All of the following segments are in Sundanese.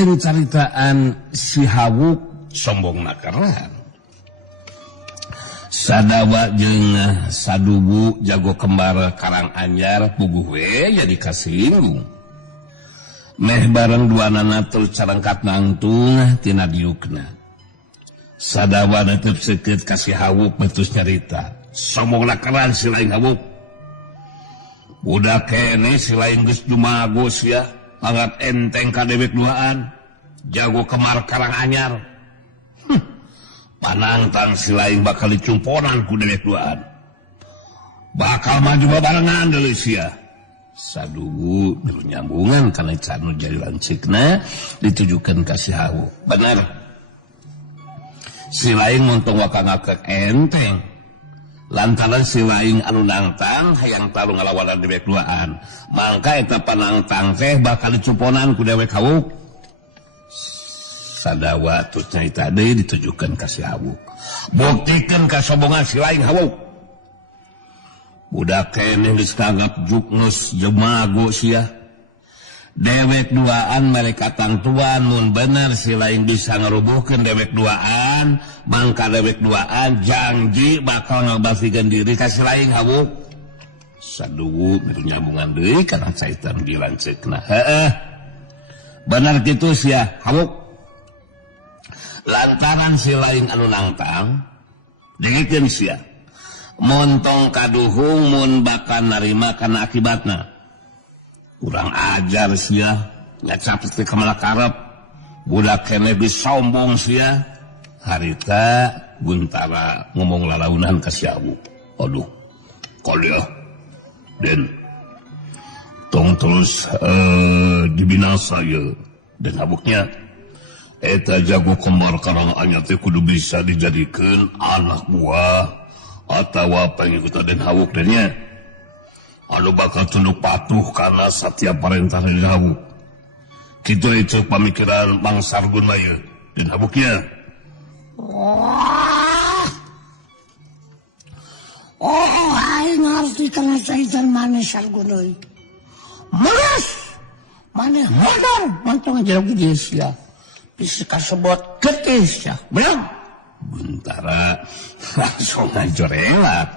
Demikian caritaan si Hawuk sombong nakaran. Sadawa jeung Sadubu jago kembar Karanganyar puguh we jadi kasinggung. Meh bareng duanana teu carangkat nangtung tina diukna. Sadawa netep seukeut ka si Hawuk betus nyarita. Sombong nakaran si lain Hawuk. Budak kene si lain geus dumagos ya. Angat enteng ka dewek duaan. Jago kemar Karanganyar. Panantang si lain bakal dicumponan ku dewek duaan. Bakal maju babarengan deui sia. Sadugu nyambungan kana canu jadi lancikna ditujukeun ka si Hawuk. Bener. Si lain montong waka ngakek enteng. Lantaran si lain anu nangtang hayang talu ngalawanan dewek duaan. Mangka eta panangtang teh bakal dicumponan ku dewek Hawuk. Sadawa terus nyarita deui ditujukeun ka si Hawuk. Buktikeun kasombongan si lain Hawuk. Budak keneh geus kanggap juknus jemago sia. Dewek duaan mereka tantuan mun bener si lain bisa ngerubuhkeun dewek duaan, mangka dewek duaan janji bakal ngabasikeun diri ka si lain Hawuk. Sadugu milu nyambungan deui kana caitan dilanceukna. Heeh. Bener kitu sia Hawuk. Lantaran si lain anu nangtang dengikeun sia. Montong kaduhung mun bakal narima kana akibatna. Kurang ajar sia, ngacap teh kamala karep. Budak keneh geus sombong sia. Harita Guntara ngomong lalaunan ka si Hawuk. Aduh, kolya. Den tong terus dibinasa ye. Dan Hawuknya eta jago kembar Karanganyar teh kudu bisa dijadikeun anak buah atawa pengikut Den Hawuk dan nya. Anu bakal tunduk patuh karena setiap perintah dari Hawuk. Kitu itu pamikiran Mang Sargun mah dan Hawuknya. Aing ngarti kana caitan maneh Sargun euy. Meres. Maneh modal montong jeruk geus ya. Bisa kasebut geus ya. Belang. Guntara langsung ngajorelak.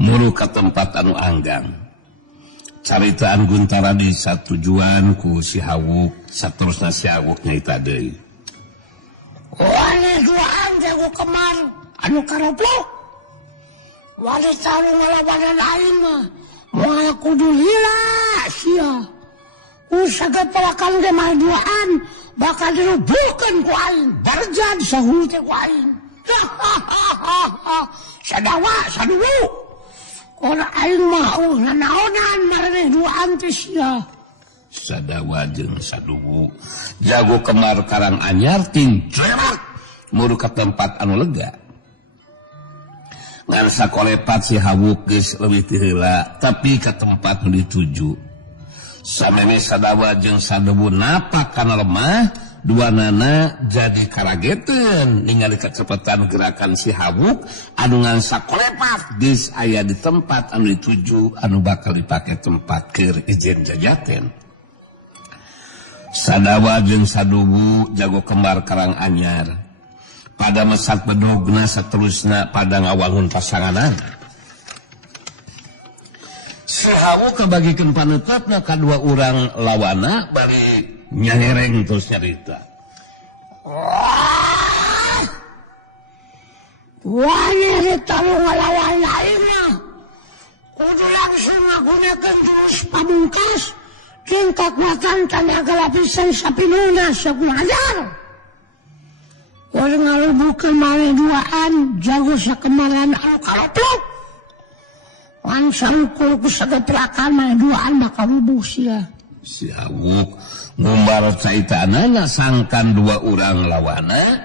Mulu ka tempat anu anggang. Caritaan Guntara di satujuan ku si Hawuk, saterusna si Hawuk nyaita deui. Wani duaan jago kemar anu karoblok. Wani talu ngalawanan aing mah moal kudu lila sia. Usaha pelakan ge mah duaan bakal dirubuhkeun ku aing, barjad sahulu teh ku aing. Sadawa saduwu. Ora aing mah nanaonan maraneh duaan teh sia. Sadawa jeung Sadugu jago kemar Karanganyar tinjlemak muru ka tempat anu lega. Ngan sakolepat si Hawuk geus leuwih ti heula tapi ka tempat nu dituju. Sameme Sadawa jeung Sadugu napak kana lemah, duanana jadi karageteun ningali kecepatan gerakan si Hawuk anu ngan sakolepat geus aya di tempat anu dituju anu bakal dipake tempat keur ijen jajaten. Sadawa jeung Sadugu jago kembar Karanganyar pada mesat bedogna saterusna pada ngawangun pasanganan. Si Hawuk kabagikeun paneutapna kadua urang lawana bari nyangereng terus nyarita. Wani talu ngalawan aing mah kudu langsung ngagunakeun jurus pamungkas jeung kekuatan tenaga lapisan sapinuna sakumajar. Kudu ngalubukeun maneh duaan jago sakemaran anu karoplok. Wan sarukul ku sagepelakan maneh duaan bakal lubuh sia. Si Hawuk ngumbar caitanana sangkan dua urang lawana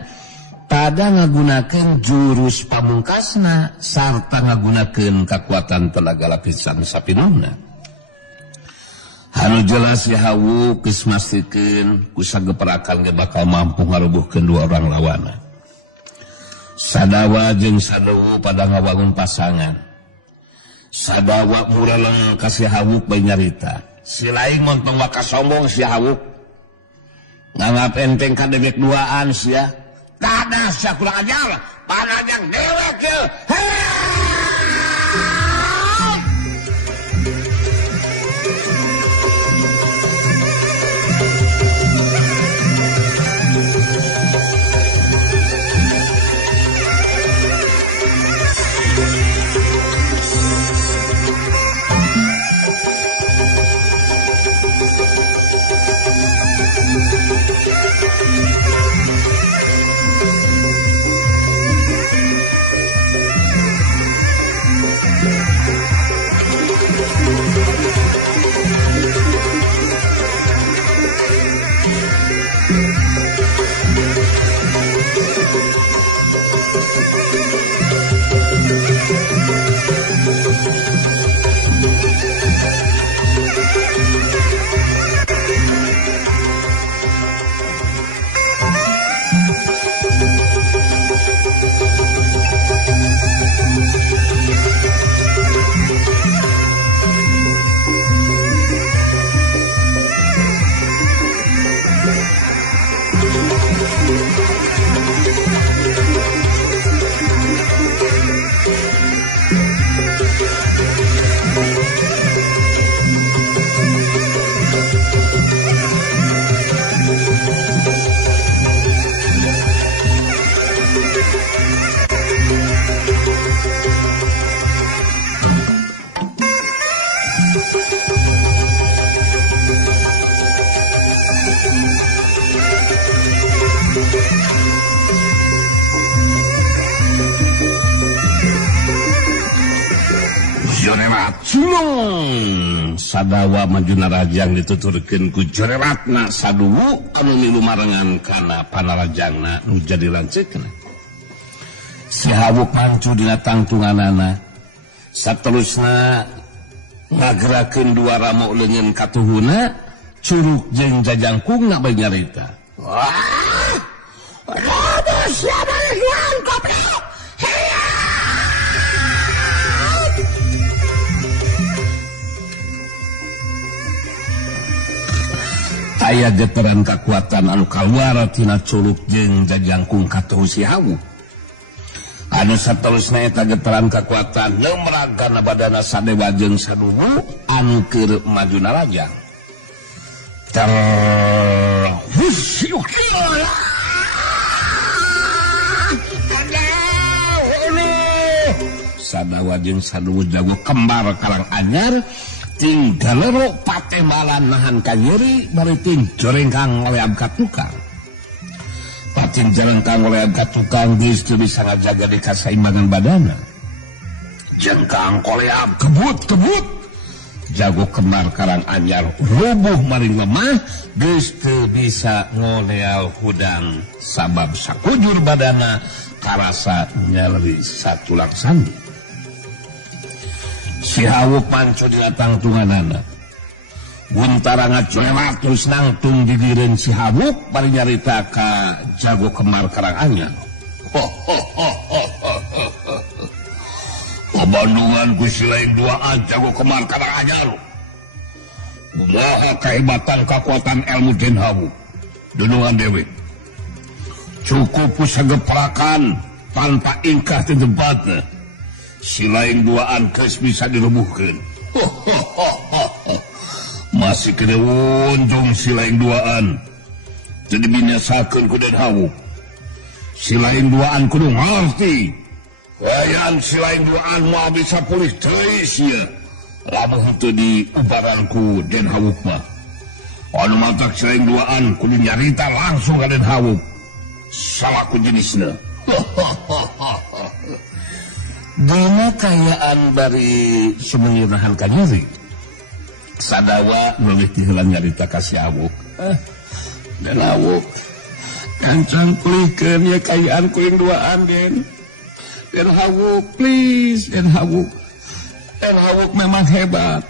pada ngagunakeun jurus pamungkasna sarta ngagunakeun kekuatan tenaga lapisan sapinuna. Anu jelas si Hawuk geus mastikeun ku sageperakan ge bakal mampu ngarubuhkeun dua urang lawana. Sadawa jeung Sadugu pada ngawangun pasangan. Sadawa muraleng ka si Hawuk bae nyarita. Si lain montong waka sombong si Hawuk. nganggap enteng ka dewek duaan sia. Kada sia kurang ajar, panajang dewek ye. Sadawa Majuna Rajang dituturkeun ku Joreratna saduwu anu milu marengan kana panarajangna nu jadi lanceukna. Si Hawuk mancu dina tangtunganana. Saterusna ngagerakeun dua ramo leungeun katuhuna, Curug jeung Jajangkungna bae nyarita. Wah! Rada siapa yang goblok? Aya geteran kekuatan anu kaluar tina Curug jeung Jajangkung katuhu si Hawuk. Anu saterusna eta geteran kekuatan nemragana badana sadewa jeung saduwu anu keur Majuna Rajang. Sadawa jeung saduwu jago kembar karang anyar tinggalero patemalan nahan kanyeri bariting jorengkang oleh abka tukang. Pating jorengkang oleh abka tukang geus teu bisa ngajaga di kasaimbangan badana. Jengkang koleab kebut jago kembar karang anyar rubuh maring lemah geus teu bisa ngoleal hudang sabab sakujur badana karasa nyalri satulang sandi. Si Hawuk mancu dina tangtunganana. Guntara ngacoelat terus nangtung di direun si Hawuk bari nyarita ka jago kembar karang anyar. Kabandungan ku si lain duaan jago kembar karang anyar. Kumaha kahebatan kakuatan ilmu Den Hawuk. Dunungan dewe. Cukup sageprakan tanpa ingkah ti tempatna. Si lain duaan geus bisa dirubuhkeun. Masih kena untung si lain duaan teu dibinasakeun ku Den Hawuk. Si lain duaan kudu ngarti wayang si lain duaan moal bisa pulih teuing sia lamun teu diubaran ku Den Hawuk mah. Anu matak si lain duaan kudu nyarita langsung ka Den Hawuk salaku jenisna. Dina kayaan bari sumengirnahan kanyeri sadawa leuwih ti heula nyarita ka si Hawuk. Den Hawuk kancang pulihkeun ya kayaan kuing duaan Den. Den Hawuk please Den Hawuk. Den Hawuk memang hebat.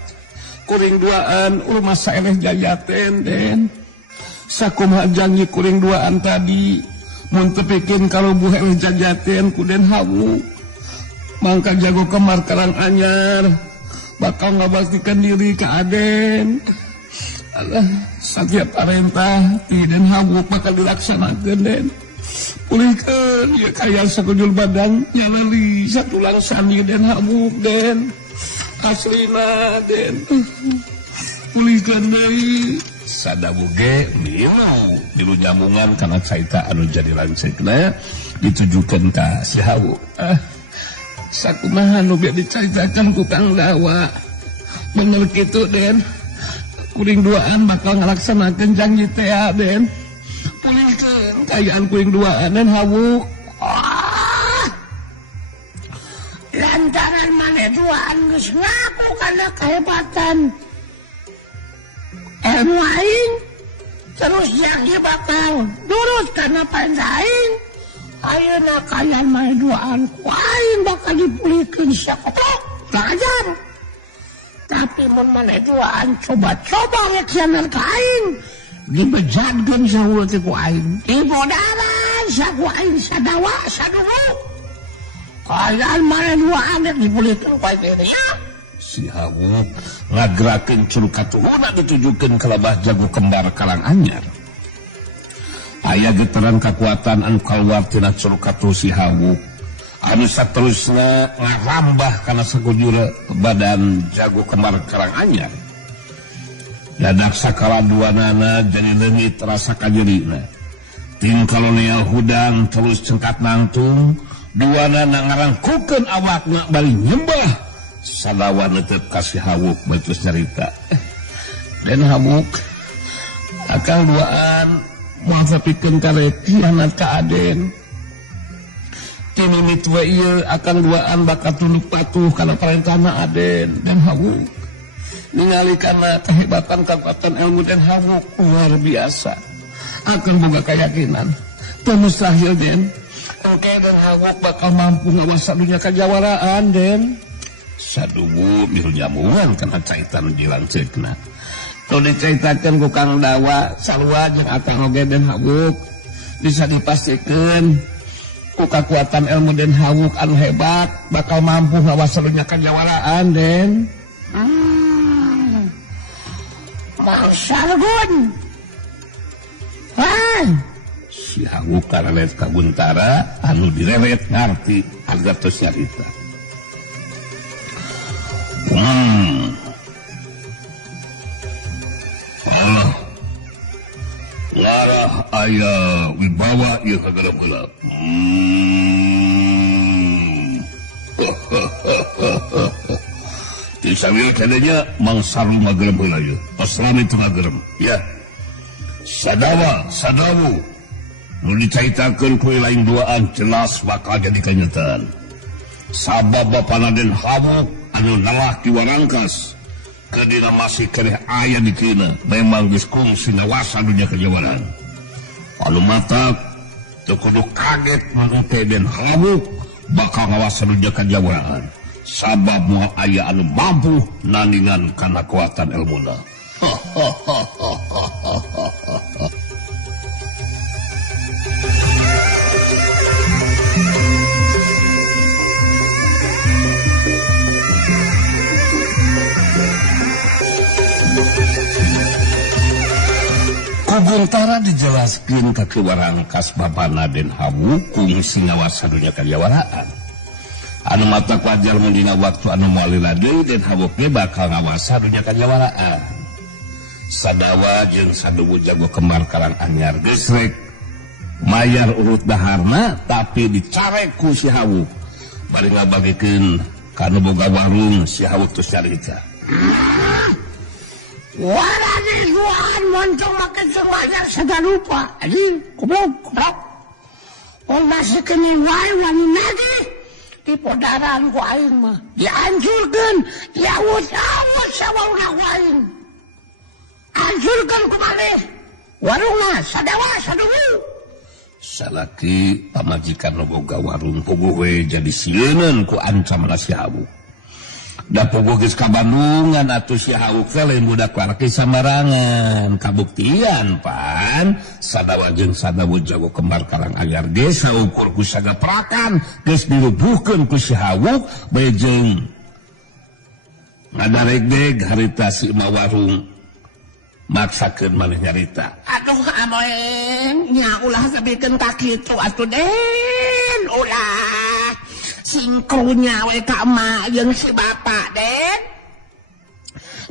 Kuring duaan urang saeleh jajaten Den. Sakumaha janji kuring duaan tadi mun teu pikeun karubuh eleh jajaten ku Den Hawuk. Mangka jago kembar karang anyar bakal ngabaktikan diri ke Aden. Allah, setiap perintah Den Hawuk bakal dilaksanakan Den. Pulihkan ya kaya sakujul badan nyalali satulang sani Den Hawuk Den. Aslina Den. Pulihkan deui. Sadawu ge milu nyamungan kana caita anu jadi lanceukna ditujukeun ka si Hawuk. Sakumaha nu biar dicaritakan ku Kang Dawa. Bener kitu Den. Kuring duaan bakal ngalaksanakeun janji teh Den. Pulihkeun kayaan kuring duaan Den Hawuk. Lantaran maneh duaan geus ngaku kana kahebatan ilmu aing, terus janji bakal nurut kana perintah aing. Ayeuna kalian maneh duaan ku aing bakal dipulihkeun sakoplok tajar. Tapi mun maneh duaan coba-coba rek saner ka aing, dibejadkeun saeuleut ti ku aing. Dibodaran saku aing sadawa sadungu. Kalian maneh duaan rek dipulihkeun ku aing nya. Si Hawuk ngagerakeun curug katuhuna ditujukeun ka Labah Jago Kembar Karanganyar. Aya getaran kakuatan anu kaluar tina curug katuh si Hawuk anu saterusna ngarambah kana sakujur badan Jago Kembar Karanganyar. Dadak sakala duanana jadi leungit rasa kajeurina. Tim kolonial hudang terus cengkat nangtung, duanana ngarangkukeun awakna bari nyembah. Sadawa netep kasih Hawuk betus nyarita. Den Hawuk akang duaan moal sapikeun karek hianat ka Aden. Timimit we ieu akang duaan bakal tunduk patuh kana parentahna Aden. Den Hawuk ningali kana kehebatan kekuatan ilmu Den Hawuk luar biasa. Akang boga keyakinan teu mustahil Den. Engke Den Hawuk bakal mampu ngawasa dunya kajawaraan Den. Sadungu milu nyamungan kana caitan dilanceukna. Teu dicaritakeun ku Kang Dawa sarua jeung akang oge Den Hawuk bisa dipastikeun ku kakuatan ilmu Den Hawuk anu hebat bakal mampu ngawasa dunya kajawaraan Den. Mang Sargun. Si Hawuk karelet kaguntara anu direwet ngarti harga tos nyarita. Larah aya wibawa ieu kagelap-gelap. Di sambil kadanya Mang Saru magerem heula ieu. Paslami teu ngagerem. Ya. Sadawu. Nu dicaritakeun ku lain duaan jelas bakal jadi kenyataan. Sabab bapana Den Hawuk anu nalah diwarangkas kedina masih keneh aya di kina memang geus kungsi ngawasa dunya kajawaran. Anu matak teu kudu kaget mun teh Den Hawuk bakal ngawasa dunya kajawaran sabab moal aya anu mampu nandingan kana kuatan ilmuna. Kuguntara dijelaskeun ka kiwarangkas bapana Den Hawuk kungsi ngawasa dunya kajawaraan. Anu matak wajar mun dina waktu anu moalila deui Den Hawuk ge bakal ngawasa dunya kajawaraan. Sadawa jeung Saduwu Jago Kembar Karanganyar geus rek mayar urut daharna tapi dicarek ku si Hawuk. Bari ngabagikeun ka anu boga warung si Hawuk tos carita. Warani duaan montong makan semuanya sudah lupa. Anjing, goblok. Masih kini wae wani nagi. Di podaran ku aing mah dihancurkeun, diawut-awut sawauna ku aing. Hancurkeun ku maneh. Warungna sadawa sadungu. Salaki pamajikan nu boga warung puguh we jadi sieun ku ancamna si Hawuk. Da puguh geus ka Bandungan atuh si Hawuk teh lain budak warki samarangan. Kabuktian pan Sadawa jeung Saduwu Jago Kembar Karanganyar ge saukur ku sagaprakan geus dirubuhkeun ku si Hawuk bae jeung ngadareg-deg harita si imah warung maksakeun maneh nyarita. Aduh amoeng nya ulah sabikeun ka kitu atuh Den ulah singkrunya we ka emak jeung si bapa Den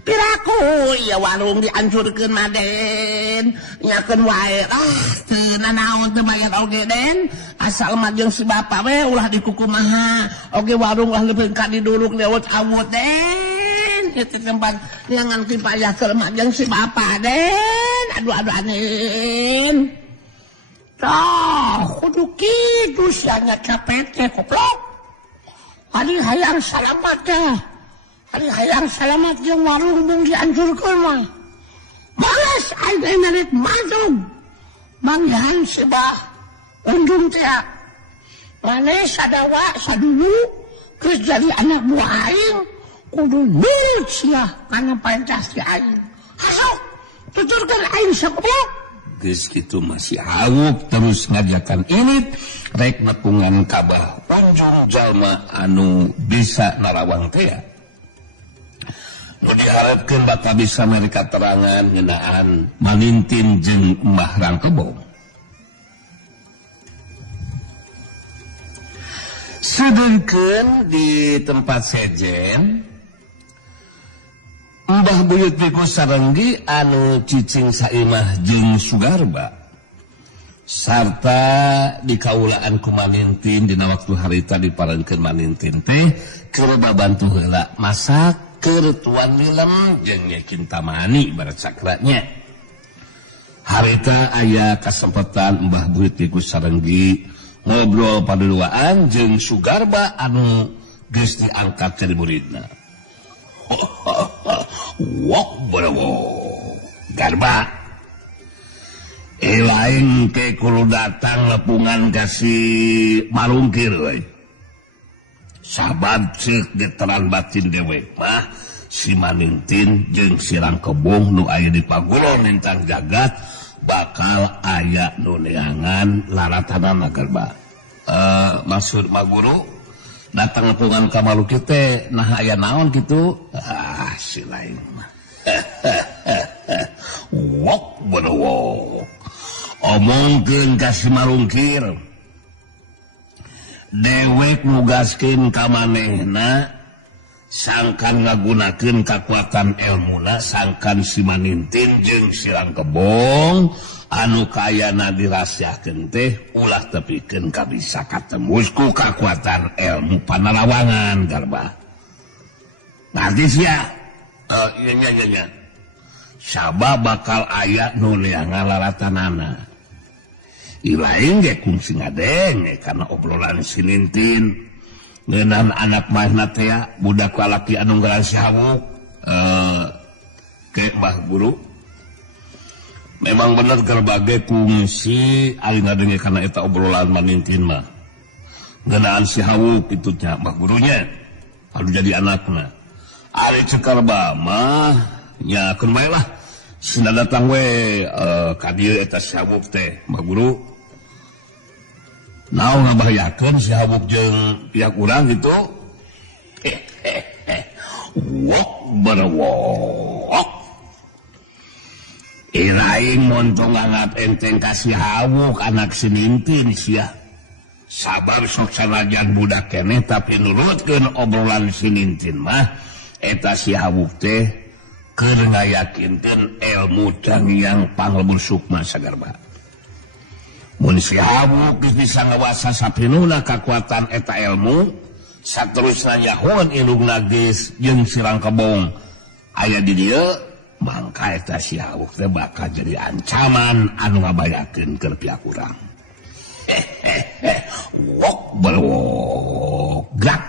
piraku ya warung dihancurkeun mah Den nyakeun wae teu nanaon teu bayar oge Den asal mah jeung si bapa we ulah dikukumaha oge warung ulah leupeung ka diduluk lewat awut Den itu tempat jangan kipayah ke emak jeung si bapa Den aduh anin kudu kitu sianya capek teh goblok ari hayang salamat teh ari hayang salamat jeung warung mung dihancurkeun mah males aing narik madung manghan sebah undung teh maneh sadawa sadulu geus jadi anak buah aing kudu nurut sia kana perintah si aing hasok tuturkeun aing sagoblok geus kitu masih hawuk terus ngajakan ini rek nepungan kabah wanjung jalma anu bisa narawang teh nu diharapkeun bakal bisa mereka terangan ngeunaan Manintin jeung Mbah Rangkebong. Sedengkeun di tempat sejen Mbah Buyut Piku Sarenggi anu cicing saimah jeung Sugarba sarta dikaulaan ku Manintin dina waktu harita diparenkeun Manintin teh keur babantu heula masak keur tuan lilem jeung Nyai Kintamani barat sakranya. Harita aya kasempatan Mbah Buyut Piku Sarenggi ngobrol paduaan jeung Sugarba anu geus diangkat jadi muridna. Wok barawo Garba lain ke kudu datang lepungan kasih malungkir we sahabat cek geteran batin dewe mah si Manintin jeung si Rangkebong nu aya di pagulon lintang jagat bakal aya nu neangan laratanana Garba. Maksud mah guru datang lepungan ka malungkir teh nah aya naon kitu si lain mah wok barawo omongkeun ka si malungkir dewek nugaskeun ka manehna sangkan ngagunakeun kakuatan elmuna sangkan si Manintin jeung si Rangkebong anu kayana dirahasiakeun teh ulah tepikeun ka bisa katembus ku kakuatan ilmu panarawangan Garba. Ngerti sia? Iya. Sabab bakal aya nu neangan laratanana. Ilain ge kungsi ngadeng karena obrolan si Nintin ngeunaan anak mahna teh budak lalaki anu ngaran si Hawuk ke Mbah Guru. Memang benar berbagai fungsi ari ngadenge karena eta obrolan Manintin mah. Ngeunaan si Hawuk itu nya Mbah Gurunya anu jadi anakna. Ari Cekarba mah nyakeun bae lah. Sina datang we ka dieu eta si Hawuk teh Mbah Guru. Naon ngabahayakeun si Hawuk jeung pihak urang gitu. Wok berwok. Iraing montong nganggap enteng kasih Hawuk anak si Nintin sia. Sabar sok sanajan budak keneh tapi nurutkeun obrolan si Nintin mah eta si Hawuk teh keur ngayakinkeun ilmu cangyang panglebur sukma sagarba. Mun si Hawuk bisa ngawasa sapinuhna kakuatan eta ilmu saterusna nyahoan ilungna geus jeung si Rangkebong aya di dieu mangka eta si Hawuk teh bakal jadi ancaman anu ngabayakeun keur pihak urang. Wok berwok gak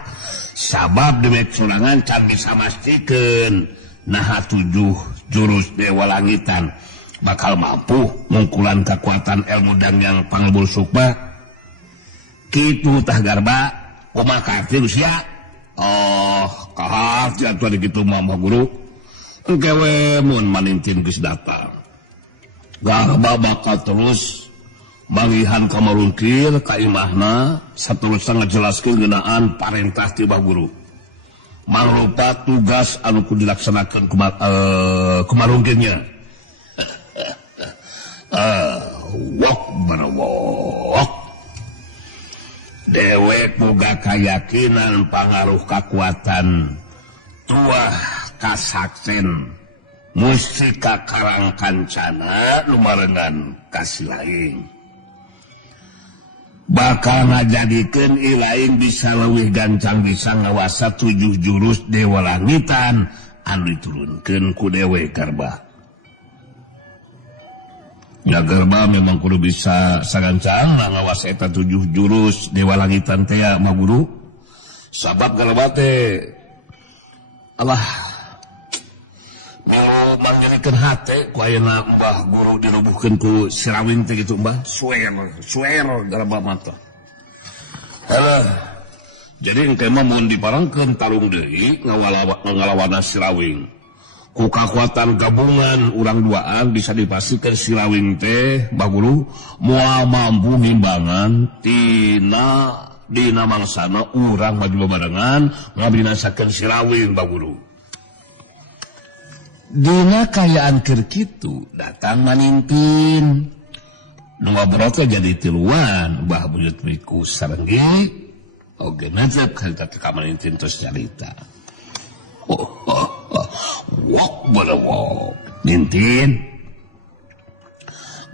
sabab demek sorangan can bisa mastikeun naha 7 jurus dewa langitan bakal mampu ngungkulan kekuatan ilmu dan yang panglebur sukma kitu tah Garba kumaha karti sia kahar jatuh di kitu mah Guru engke we mun Manintin geus datang Garba bakal terus bangihan ka marungkir ka imahna saterusna ngajelaskeun ngeunaan parentah ti Mbah Guru mangrupa tugas anu kudu dilaksanakeun ku marungkirnya wok berwok. Dewek boga kayakinan pangaruh kekuatan tuah kasaksen mustika karang kancana lumarengan kasilaing. Bakal ngajadikeun ilaing bisa leuwih gancang bisa ngawasa 7 jurus dewa langitan anu diturunkeun ku dewe Garba. Ya Garba memang kudu bisa sagancang ngawasa eta 7 jurus dewa langitan teh mah guru. Sabab Garba teh Allah mau manggilkeun hate ku ayeuna Mbah Guru dirubuhkeun ku Sirawing teh kitu Mbah. Suer Garba mata. Halah. Jadi engke mah mun diparangkeun tarung deui ngalawana Sirawing. Ku kakuatan gabungan urang duaan bisa dipasikeun Sirawing teh Mbah Guru moal mampu ngimbangan dina mangsana urang maju bebarengan ngabinasakeun Sirawing Mbah Guru. Dina kayaan keur kitu datang manimpin nu ngobrol jadi tiluan Mbah Buyut Miku sareng ge oge nazab ka manimpin terus carita. Wok berwok nintin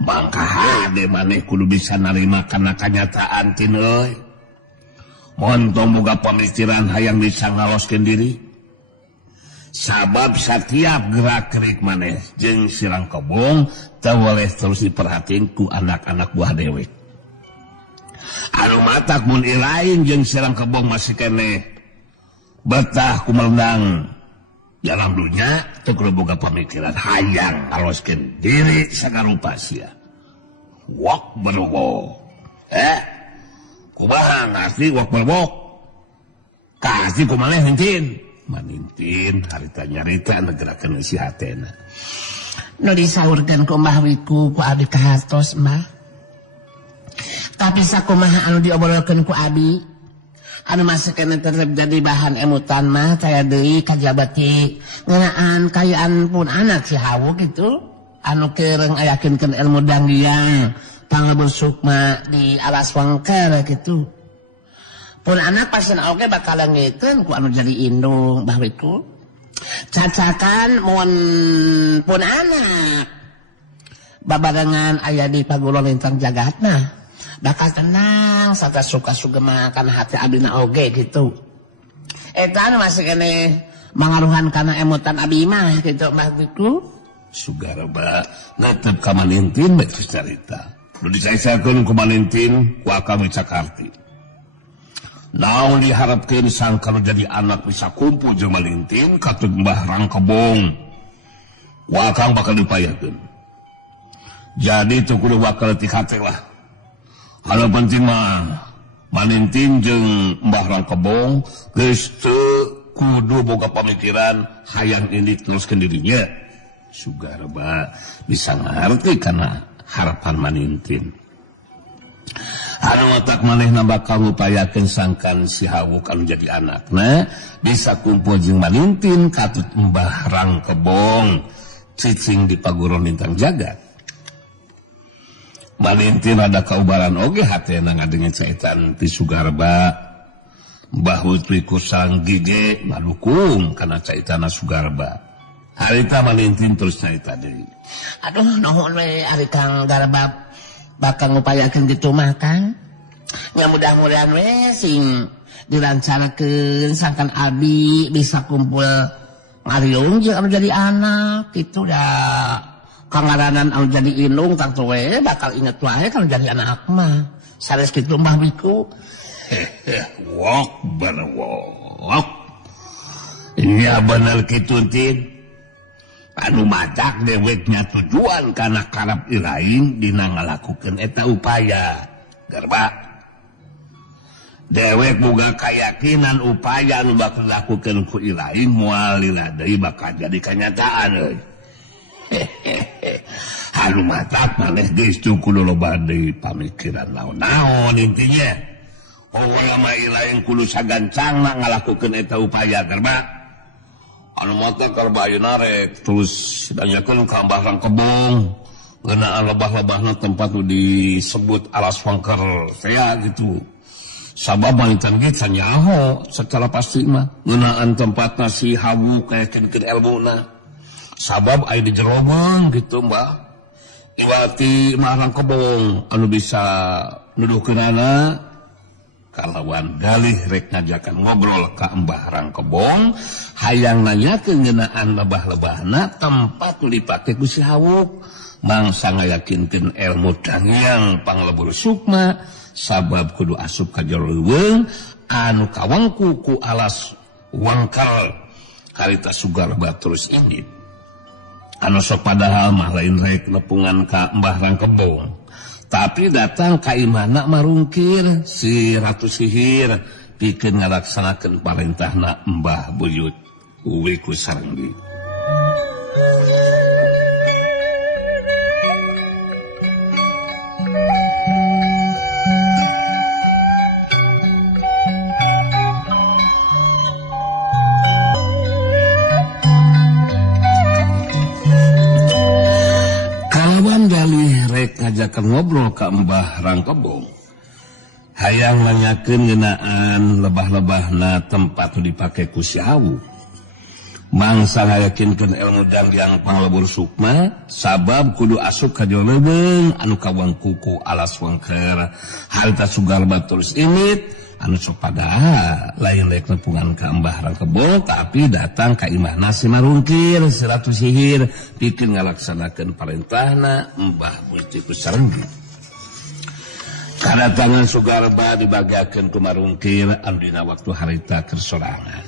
mangka hade maneh kudu bisa narima kana kanyataan tin euy. Montong boga pamikiran hayang bisa ngaloskeun diri. Sabab setiap gerak-gerik maneh jeung Sirang Kebong teu boleh terus diperhatiin ku anak-anak buah dewek. Anu matak mun ilaing jeung Sirang Kebong masih keneh betah kumeundang dalam dunya teu kudu boga pamikiran hayang ngaloskeun diri sagarupa sia. Wok berwok. Kumaha ngasih wok berwok? Kasih kumaneh hintin. Manintin harita nyarita negerakeun isi hatena. Nu disaurkeun ku Mbah Wiku ku abdi kahartos mah. Tapi sakumaha anu diobrolkeun ku abi anu masikeun tetep jadi bahan emutan mah taya deui kajabati ngeunaan kayaan pun anak si hawu kitu anu keurang ayakeunkeun ilmu dangdiang pangebusuk mah di alas wangker kitu. Pun anak pasien oge bakal ngeukeun ku anu jadi indung Mbah Wiku. Cacakan mun pun anak babarengan aya di pagulo lintang jagatna bakal tenang sarta suka sugema kana hati abdina oge gitu. Eta anu masih keneh mangaruhan kana emutan abi mah kitu Mbah Wiku. Sugarba netep ka manintin bae carita. Nu dicacakeun ku manintin ku Akang Wicakarti. Naon diharapkeun sang kalau jadi anak bisa kumpul jeung malintin katut Mbah Rangkebong. Wakang bakal dipayakeun. Jadi teu kudu bakal ti hate lah. Hal penting mah malintin jeung Mbah Rangkebong geus teu kudu boga pamikiran hayang ini teruskeun dirinya. Sugarba bisa ngarti kana harapan manintin. Anu matak manehna bakal ngupayakeun sangkan si Hawu anu jadi anakna bisa kumpul jeung manintin katut Mbah Rangkebong cicing di paguron lintang jagat. Manintin ada kaubaran oge hatena ngadengeun caitan ti Sugarba. Mbah Utri kusang gige ngadukung kana caitana Sugarba. Harita manintin terus caita deui. Aduh nuhun we ari Kang Garba bakal ngupayakeun kitu mah Kang. Ya mudah-mudahan we sing dirancanakeun sangkan abi bisa kumpul ngariung jeung anu jadi anak kitu da kangaranan anu jadi indung tangtu we bakal inget wae kalau jadi anak mah. Sanes kitu Mbah Wiku. Wok berwok. Iya bener kitu tin. Anu matak deweknya tujuan kana karap ilaing dina ngalakukeun eta upaya. Garba. Dewek boga kayakinan upaya anu bakal dilakukeun ku ilaing moal lila deui bakal jadi kanyataan euy. Anu matak maneh geus kudu loba deui pamikiran naon-naon intinya. Ulama ilaing kudu sagancangna ngalakukeun eta upaya Garba. Anu mata Garba ayeuna rek terus danyakeun ka Mbah Rangkebong ngeunaan lebah-lebahna tempat nu disebut alas wangker saya gitu. Sabab manitan kita nyaho secara pasti mah ngeunaan tempatna si Hawu kayakeun ilmuna. Sabab aya di jeroman gitu mbah. Iwati marang kebong anu bisa nuduhkeunana kalawan galih rek ngajakan ngobrol ka Mbah Rangkebong hayang nanyakeun ngeunaan lebah-lebahna tempat nu dipake ku si Hawuk mangsa ngayakinkeun ilmu dangiang panglebur sukma sabab kudu asup ka jero leuweung anu kawangku ku alas wangkal harita sugar baturus ini anu sok padahal mah lain rek nepungan ka Mbah Rangkebong tapi datang ka imana marungkir si Ratu Sihir pikeun ngalaksanakeun parentahna Mbah Buyut uwi ku Sarenggi. Ngajakan ngobrol ka Mbah Rangkebong hayang nanyakeun ngeunaan lebah-lebahna tempat nu dipake ku si Hawu mangsa ngayakinkeun ilmu dangiang panglebur sukma sabab kudu asup ka jero leuweung anu kawangku ku alas wangker harita sugar baturus imit anu sok padahal lain rek nepungan ka Mbah Rangkebong tapi datang ka imahna si marungkir si Ratu Sihir pikeun ngalaksanakeun parentahna Mbah Buyut ku Sarenggi. Kadatangan Sugarba dibagiakeun ku marungkir anu dina waktu harita keur sorangan.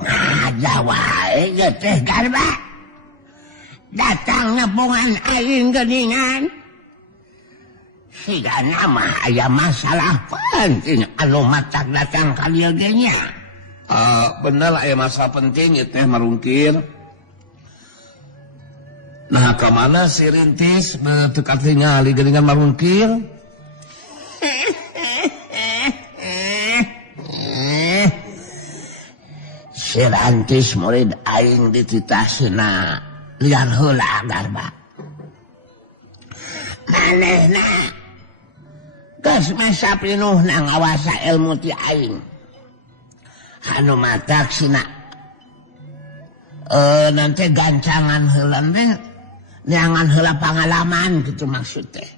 Ngada wae teh Garba. Datang nepungan aing geuningan. Sigana mah aya masalah penting anu matak datang ka dieu ge nya. Bener aya masalah penting ieu teh marungkir. Nah ka mana si Rintis teu katingali geuningan marungkir? Si Rantis murid aing dititasna liar heula Garba. Manehna geus masa pinuhna ngawasa ilmu ti aing. Anu matak sina nanti gancangan heula teh neangan heula pangalaman gitu maksud teh.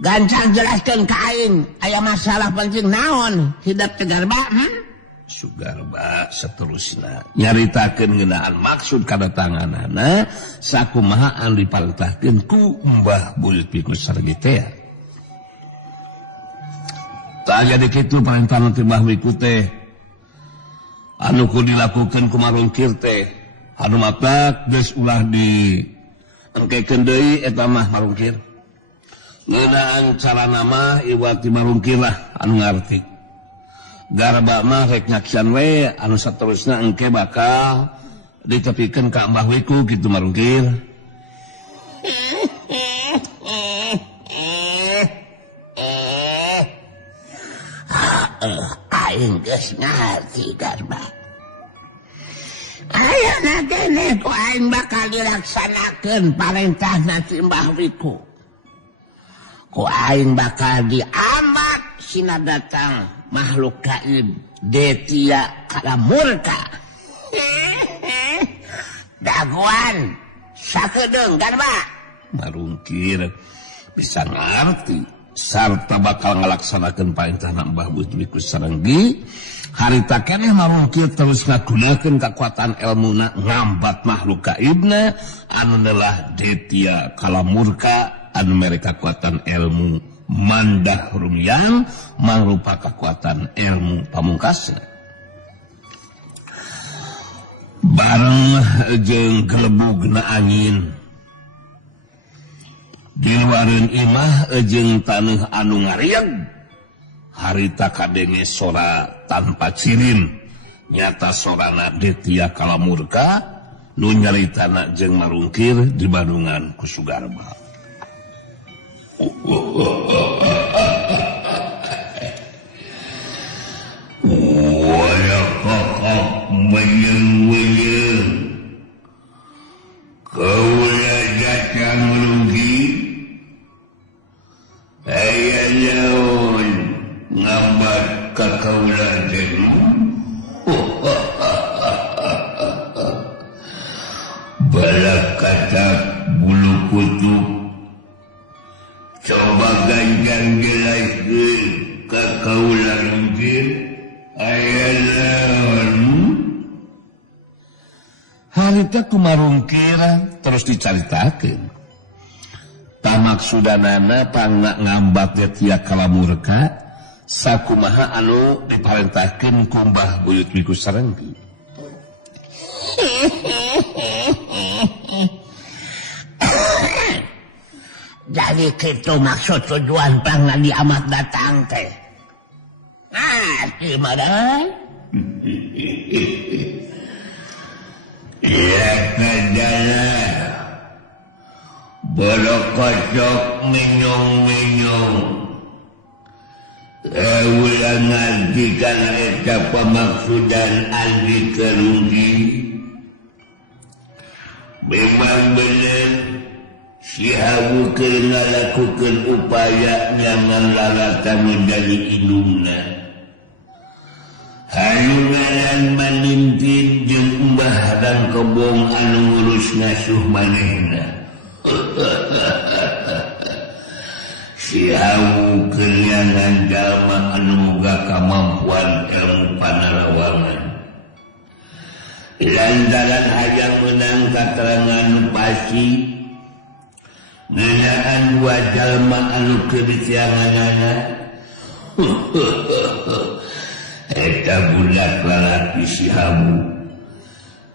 Gancang jelaskeun ka aing aya masalah penting naon hidup teh Garba? Sugarba seterusna nyaritakeun ngeunaan maksud kadatanganana sakumaha anu diparentahkeun ku Mbah Buyut ku Sarenggi teh. Tah jadi kitu parentahna ti Mbah Buyut teh anu kudu dilakukeun ku marungkir teh anu matak geus ulah di engkekeun deui eta mah marungkir. Ngeunaan carana mah iwati marungkir lah anu ngarti. Garba mah rek nyaksian we anu saterusna engke bakal ditepikeun ka Mbah Buyut kitu marungkir. Aing geus ngarti Garba. Ayeuna keneh ku aing bakal dilaksanakeun parentahna ti Mbah Buyut. Ku aing bakal diamat sina datang makhluk gaib Detia Kalamurka. Daguan sakedeung Garba. Marungkir bisa ngarti sarta bakal ngalaksanakeun parentahna Mbah Buyut ku Sarenggi. Harita keneh marungkir terus ngagunakeun kekuatan ilmuna ngambat makhluk gaibna anu neulah Detia Kalamurka anu mere kekuatan ilmu mandah rumyan mangrupa kekuatan ilmu pamungkasna. Bareng jeung gelebugna angin di luareun imah jeung taneuh anu ngarieg harita kadenge sora tanpa cirin nyata sorana Detia Kalamurka nu nyaritana jeung marungkir di Bandungan ku Sugarba. kaulah tenu balak kata bulu kutub coba ganjang jelaskeun ka kaulah mungkin ayalah harita kumarungkira terus dicaritakeun tamaksudanana pangna ngambat tia kalamurka sakumaha anu diparentahkeun ku Mbah Buyut Wiku Sarenggi. Jadi kitu maksud tujuan pangna diamat datang teh. Gimana? Ya kadala bolok kocok minyong-minyong ulang ngartikan eta pemaksudan andi kerunggi memang bener si Hawu keur ngalakukeun upaya nyangan lalatan menjadi indungna hayu ngaran manintin jeung Mbah dan Kebong anu ngurus ngasuh manehna si Hawu kenyangan jalma anu boga kamampuan ilmu panarawangan lantaran hayang menang katerangan pasti nganaan dua jalma anu kebicianganana eta budak lalaki si Hawu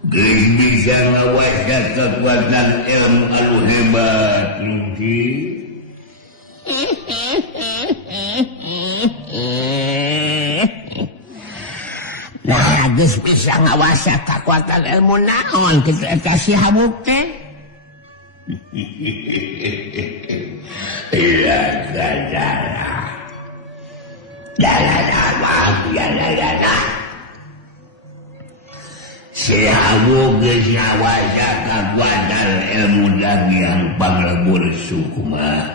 geus bisa ngawasa kekuatan ilmu anu hebat mungkin nah geus bisa ngawasa kekuatan ilmu naon kitu eta si Hawu teh iya gadara Dalah si Hawu geus ngawasa kekuatan ilmu dagiang panglebur sukma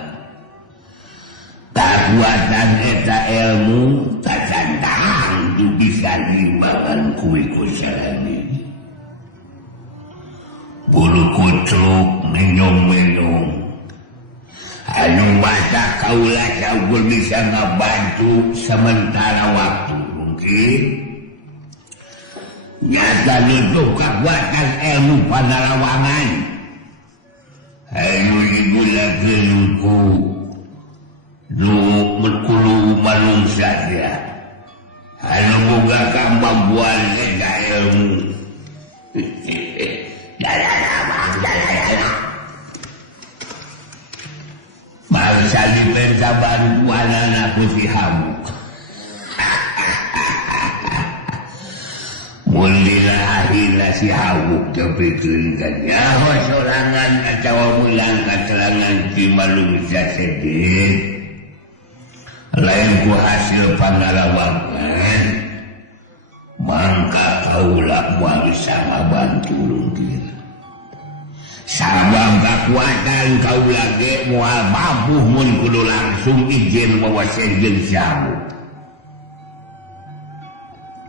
kekuatan eta ilmu tacantang bisa diimbangan ku Wiku Sarenggi bulu kucuk minyong-minyong anu masa kaulah saungul bisa ngabantu sementara waktu mungkin nyata itu kekuatan ilmu panarawangan ayo digulakeun ku nu berkulu manusia dia anu boga kamampuan eta ilmu bangsa dipensa bantuan anakku si Hawu mulila akhirnya si Hawu kepikeun kan nyawa sorangan atawa mulang katerangan di malung sedikit lain ku hasil panarawangan mangka kaulah moal bisa ngabantu lungkir sabang kekuatan kaulah ge moal babuh mun kudu langsung izin wawasenjeun si Hawu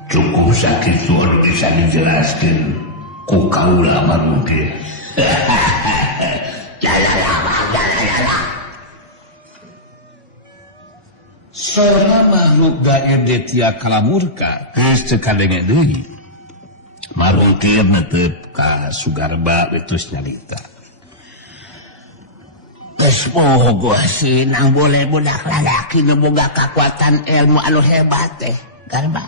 cukup sakit anu bisa dijelaskeun ku kaulah mah lungkir Soalnya makhluk gair detia kalamurka geus teu kadenge deui marungkir netep ka Sugarba wetus nyalita geus boga si nang boleh budak lalaki nu boga kekuatan ilmu anu hebat teh Garba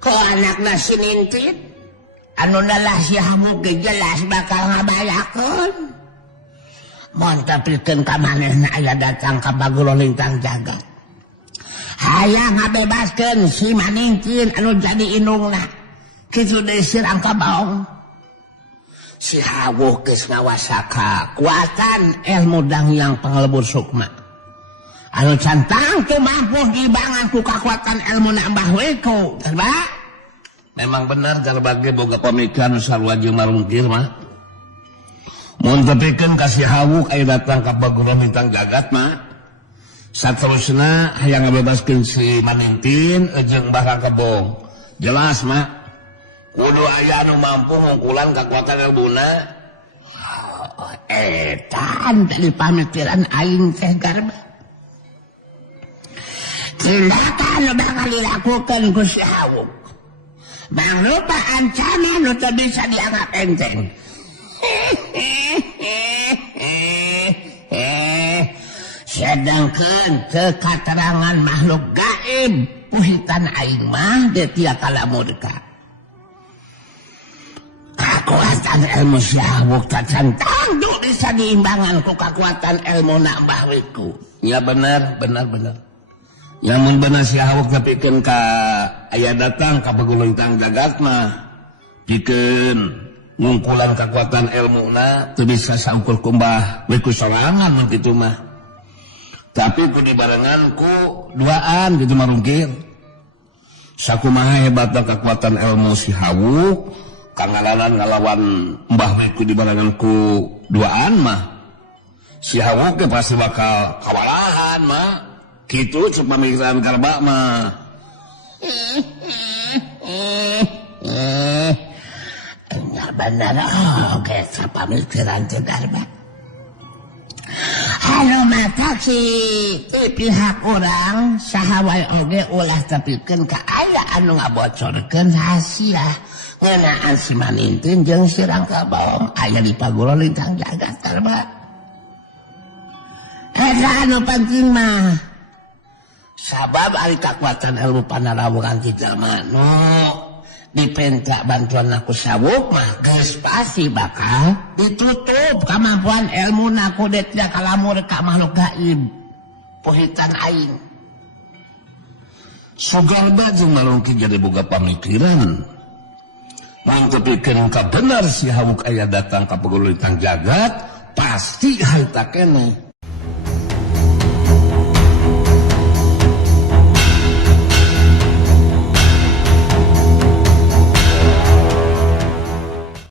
ko anakna si Nintit anu nalah si Hawu ge jelas bakal ngabayakeun mun tapikeun ka manehna aya datang ka Bagolo Lintang Jagat hayang ngabebaskeun si Manintin anu jadi indungna kitu deui sirang ka baong si Hawu geus ngawasa kekuatan ilmu dangyang panglebur sukma anu cantang teu mampu dibangan ku kekuatan ilmu Mbah Wiku Garba memang benar Garba ge boga pamikiran sarua jeung marungkir mah mun tepikeun ka si Hawu aya datang ka Bagolo Lintang Jagat mah saterusna hayang ngabebaskeun si Manintin jeung Mbah Rangkebong. Jelas mak kudu aya anu mampu ngungkulan kakuatan ilmuna. Etan dari pamikiran aing teh Garba. Tindakan nu bakal dilakukan ku si Hawuk mangrupa ancaman nu teu bisa dianggap enteng. Sedangkan kekaterangan makhluk gaib puhitan aing mah dia tia kalamurka. Kekuatan ilmu si Hawuk tacan tangguh bisa diimbangan ku kekuatan ilmu nak Mbah Wiku. Ya benar. Nyamun benar si Hawuk tapikeun ka aya datang ka Pagulintang Jagat mah pikeun ngungkulan kekuatan ilmuna teu bisa saungkul ku Mbah Wiku sorangan mun kitu mah. Tapi ku dibarengan ku duaan gitu mah rungkir. Sakumaha hebatna kekuatan ilmu si Hawuk kangalanan ngalawan Mbah Wiku dibarengan ku duaan mah si Hawuk ge pasti bakal kawalahan mah. Gitu cek pemikiran Garba mah. Benar oke pamikiran teh Garba. Anu mata si pihak orang saha wae oge ulah tapikeun ka aya anu ngabocorkeun rahasia ngeunaan si Manintin jeung si Rangkebong aya di Pagulintang Jagat Garba. Eta anu penting mah sabab ari kekuatan ilmu panarawuran ti zaman nu dipentak bantuan aku Hawuk mah geus pasti bakal ditutup kemampuan ilmu naku det tidak kalamur ka makhluk gaib puhitan aing. Sugarba jeung marungki jadi boga pamikiran mun tepikeun ka bener si Hawuk aya datang ka Pagulintang Jagat pasti harita keneh